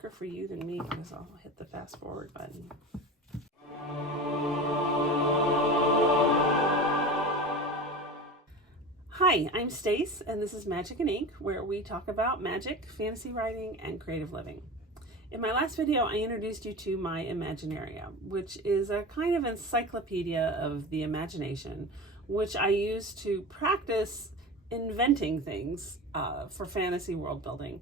quicker for you than me because I'll hit the fast forward button. Hi, I'm Stace, and this is Magic and Ink, where we talk about magic, fantasy writing, and creative living. In my last video, I introduced you to my Imaginaria, which is a kind of encyclopedia of the imagination, which I use to practice inventing things for fantasy world building.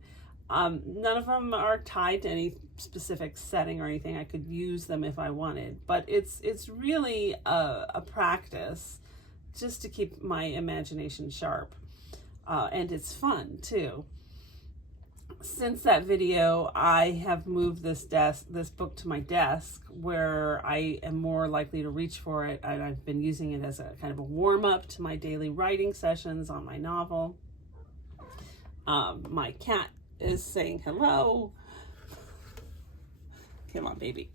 None of them are tied to any specific setting or anything. I could use them if I wanted, but it's really a practice just to keep my imagination sharp. And it's fun too. Since that video, I have moved this book to my desk where I am more likely to reach for it. And I've been using it as a kind of a warm-up to my daily writing sessions on my novel. My cat is saying hello. Come on, baby.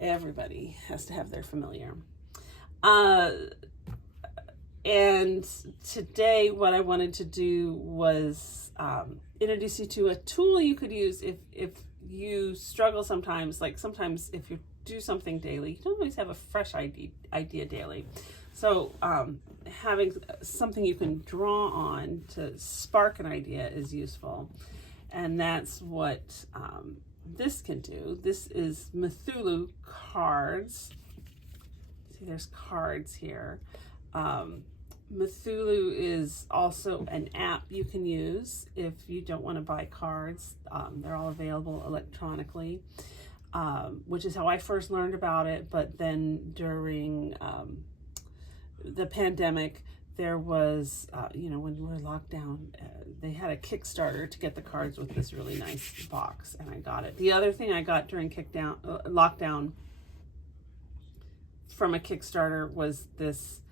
Everybody has to have their familiar. And today what I wanted to do was introduce you to a tool you could use if you struggle sometimes. Like sometimes if you do something daily, you don't always have a fresh idea daily. So having something you can draw on to spark an idea is useful. And that's what this can do. This is Mythulu cards. See, there's cards here. Mythulu is also an app you can use if you don't want to buy cards. They're all available electronically, which is how I first learned about it. But then during the pandemic, there was, when we were locked down, they had a Kickstarter to get the cards with this really nice box, and I got it. The other thing I got during lockdown from a Kickstarter was this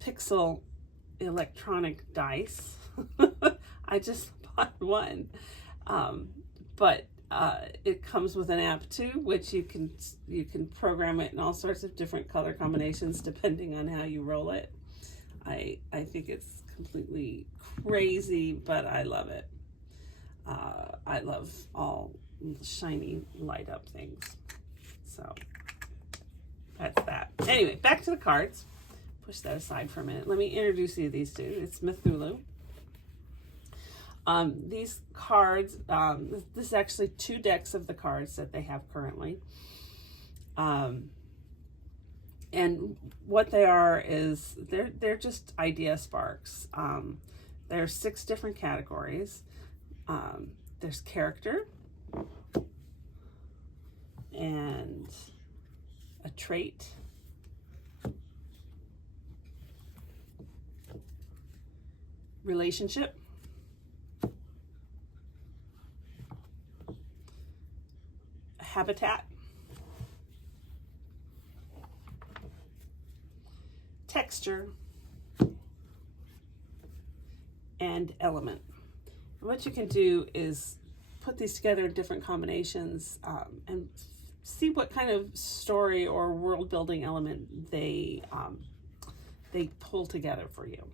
pixel electronic dice. I just bought one, but it comes with an app too, which you can program it in all sorts of different color combinations depending on how you roll it. I think it's completely crazy, but I love it. I love all shiny light up things. So that's that. Anyway, back to the cards. Push that aside for a minute. Let me introduce you to these two. It's Mythulu. These cards, this is actually 2 decks of the cards that they have currently. And what they are is they're just idea sparks. There's 6 different categories. There's character and a trait, relationship, habitat, texture, and element. And what you can do is put these together in different combinations and see what kind of story or world building element they pull together for you.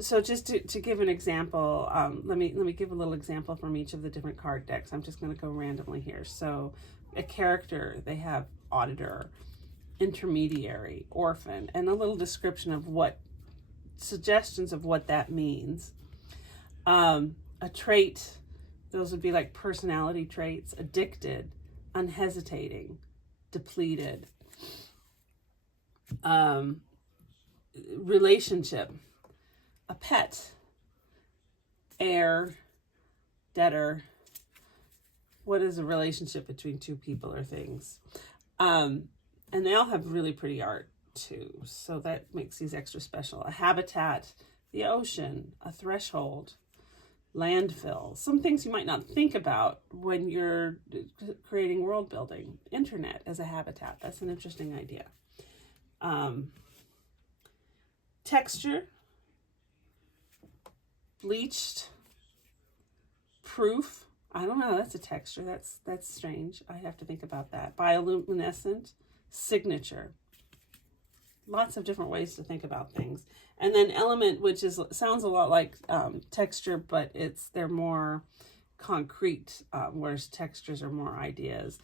So just to give an example, let me give a little example from each of the different card decks. I'm just going to go randomly here. So a character, they have auditor, intermediary, orphan, and a little description of suggestions of what that means. A trait, those would be like personality traits: addicted, unhesitating, depleted. Relationship, a pet, heir, debtor. What is a relationship between 2 people or things? And they all have really pretty art too, so that makes these extra special. A habitat, the ocean, a threshold, landfill, some things you might not think about when you're creating world building. Internet as a habitat, that's an interesting idea. Texture, bleached, proof. I don't know, that's a texture. That's strange. I have to think about that. Bioluminescent, signature. lots of different ways to think about things. And then element, which sounds a lot like texture, but they're more concrete, whereas textures are more ideas.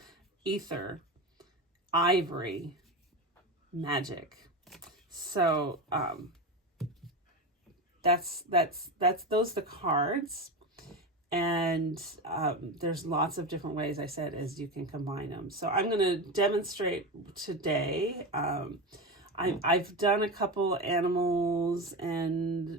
Ether, ivory, magic. So that's those are the cards. And there's lots of different ways, I said, as you can combine them. So I'm going to demonstrate today. I've done a couple animals and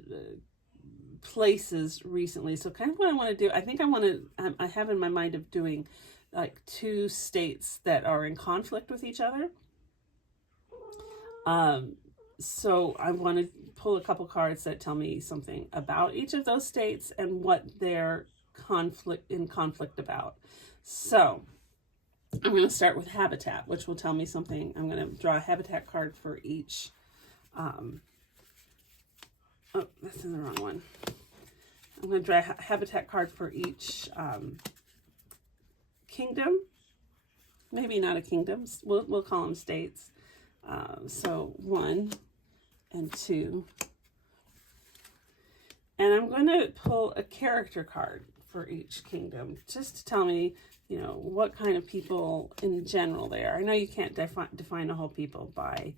places recently. So kind of what I want to do, I think I have in my mind of doing like 2 states that are in conflict with each other. So I want to pull a couple cards that tell me something about each of those states and what they're in conflict about. So I'm going to start with habitat, which will tell me something. I'm going to draw a habitat card for each. Oh, that's in the wrong one. I'm going to draw a habitat card for each kingdom. Maybe not a kingdom. We'll call them states. So 1 and 2. And I'm going to pull a character card for each kingdom, just to tell me, you know, what kind of people in general they are. I know you can't define a whole people by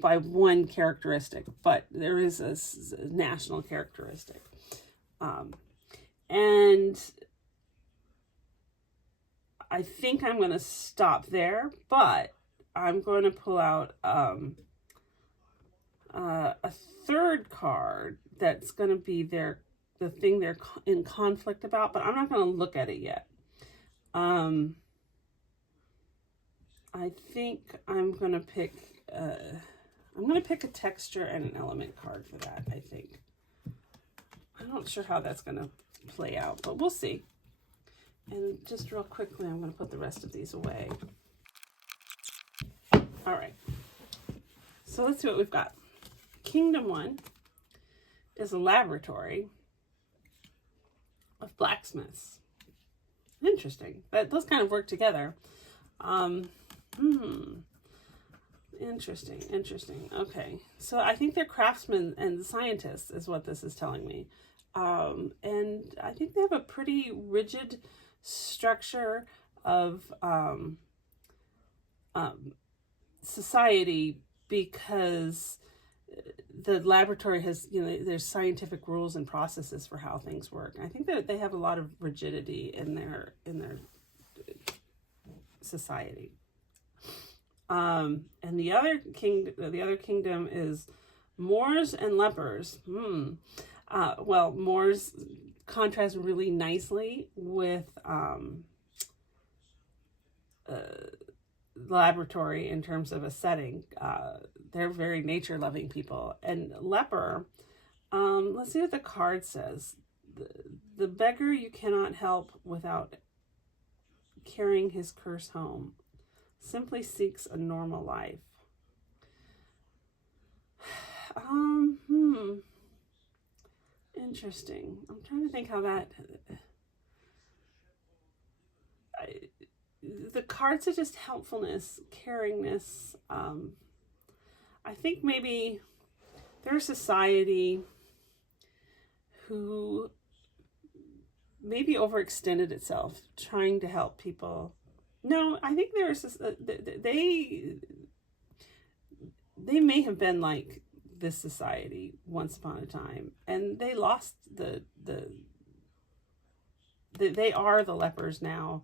one characteristic, but there is a national characteristic. And I think I'm going to stop there, but I'm going to pull out a third card that's going to be the thing they're in conflict about, but I'm not going to look at it yet. I think I'm going to pick a texture and an element card for that, I think. I'm not sure how that's going to play out, but we'll see. And just real quickly, I'm going to put the rest of these away. All right. So let's see what we've got. Kingdom 1 is a laboratory of blacksmiths. Interesting. Those kind of work together. Interesting. Okay. So I think they're craftsmen and scientists is what this is telling me. And I think they have a pretty rigid structure of society, because the laboratory has, you know, there's scientific rules and processes for how things work. I think that they have a lot of rigidity in their society. And the other kingdom is Moors and lepers. Well, Moors contrast really nicely with laboratory in terms of a setting. They're very nature-loving people. And leper, let's see what the card says. The beggar you cannot help without carrying his curse home simply seeks a normal life. Interesting. I'm trying to think how that... the cards are just helpfulness, caringness. I think maybe they're a society who maybe overextended itself trying to help people. No, I think they may have been like this society once upon a time, and they lost they are the lepers now,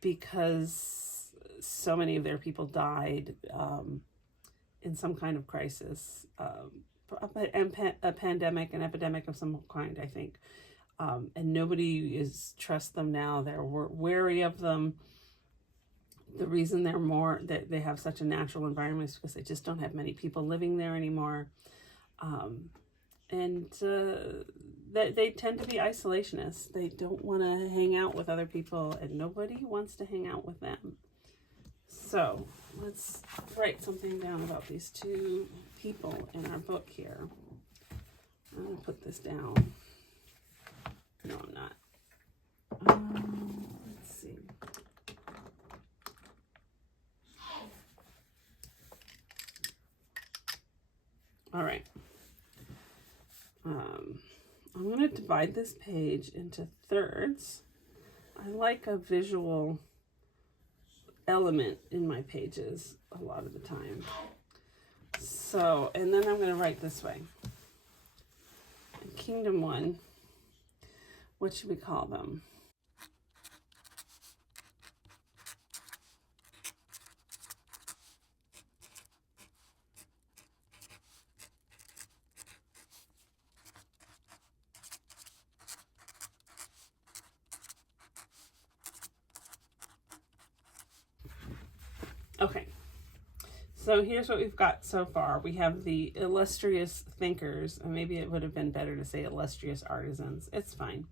because so many of their people died in some kind of crisis, a pandemic, an epidemic of some kind, I think. And nobody trusts them now. They're wary of them. The reason that they have such a natural environment is because they just don't have many people living there anymore. And they tend to be isolationists. They don't want to hang out with other people, and nobody wants to hang out with them. So let's write something down about these 2 people in our book here. I'm going to put this down. No, I'm not. Let's see. All right. I'm going to divide this page into thirds. I like a visual element in my pages a lot of the time. So, and then I'm going to write this way. Kingdom 1, what should we call them? Okay, so here's what we've got so far. We have the illustrious thinkers, and maybe it would have been better to say illustrious artisans. It's fine.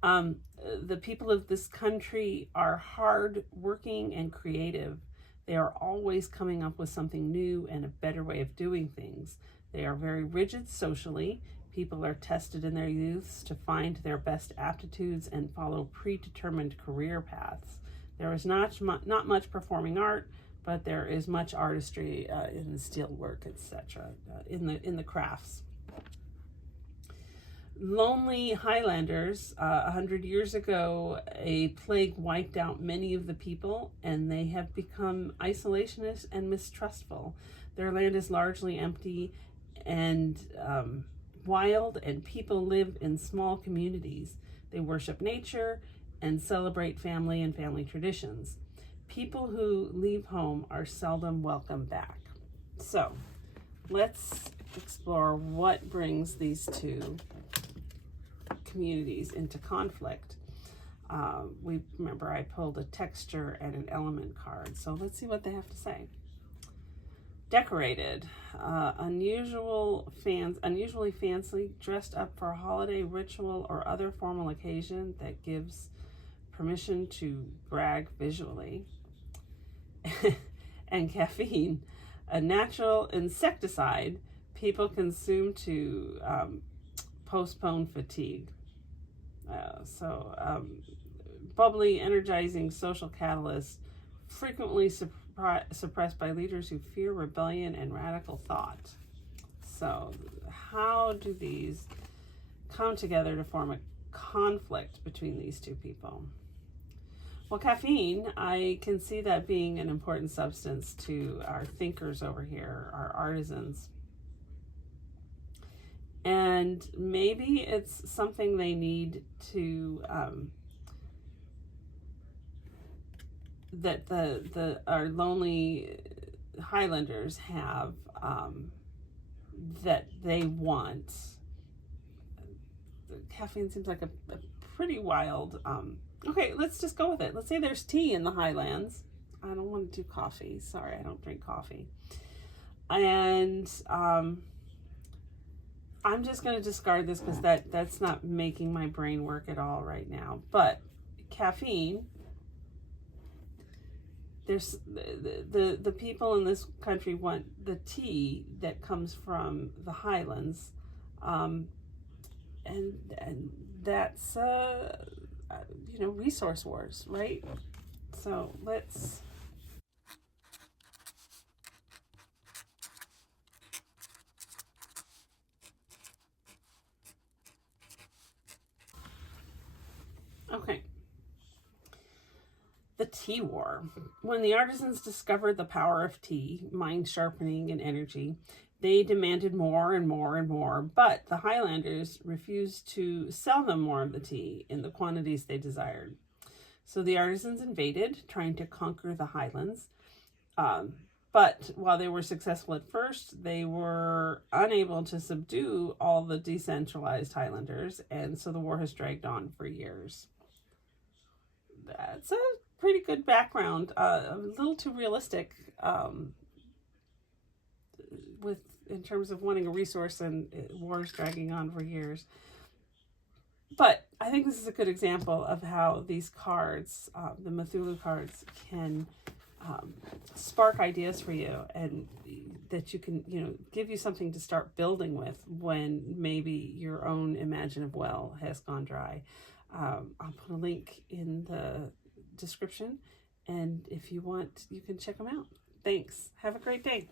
The people of this country are hard working and creative. They are always coming up with something new and a better way of doing things. They are very rigid socially. People are tested in their youths to find their best aptitudes and follow predetermined career paths. There is not much performing art, but there is much artistry in steel work, etc., in the crafts. Lonely Highlanders, 100 years ago, a plague wiped out many of the people, and they have become isolationist and mistrustful. Their land is largely empty and wild, and people live in small communities. They worship nature and celebrate family and family traditions. People who leave home are seldom welcome back. So let's explore what brings these two communities into conflict. Remember I pulled a texture and an element card. So let's see what they have to say. Decorated, unusually fancy, dressed up for a holiday, ritual, or other formal occasion that gives permission to brag visually. And caffeine, a natural insecticide people consume to postpone fatigue. Bubbly, energizing social catalyst, frequently suppressed by leaders who fear rebellion and radical thought. So how do these come together to form a conflict between these two people? Well, caffeine, I can see that being an important substance to our thinkers over here, our artisans. And maybe it's something they need to, that our lonely Highlanders have, that they want. Caffeine seems like a pretty wild, okay, let's just go with it. Let's say there's tea in the Highlands. I don't want to do coffee. Sorry, I don't drink coffee. And I'm just going to discard this because that's not making my brain work at all right now. But caffeine, there's the people in this country want the tea that comes from the Highlands, and that's resource wars, right? So let's. Okay. The tea war. When the artisans discovered the power of tea, mind sharpening and energy, they demanded more and more and more, but the Highlanders refused to sell them more of the tea in the quantities they desired. So the artisans invaded, trying to conquer the Highlands. But while they were successful at first, they were unable to subdue all the decentralized Highlanders, and so the war has dragged on for years. That's a pretty good background, a little too realistic in terms of wanting a resource and wars dragging on for years. But I think this is a good example of how these cards, the Mythulu cards, can spark ideas for you, and that you can, give you something to start building with when maybe your own imaginative well has gone dry. I'll put a link in the description, and if you want, you can check them out. Thanks. Have a great day.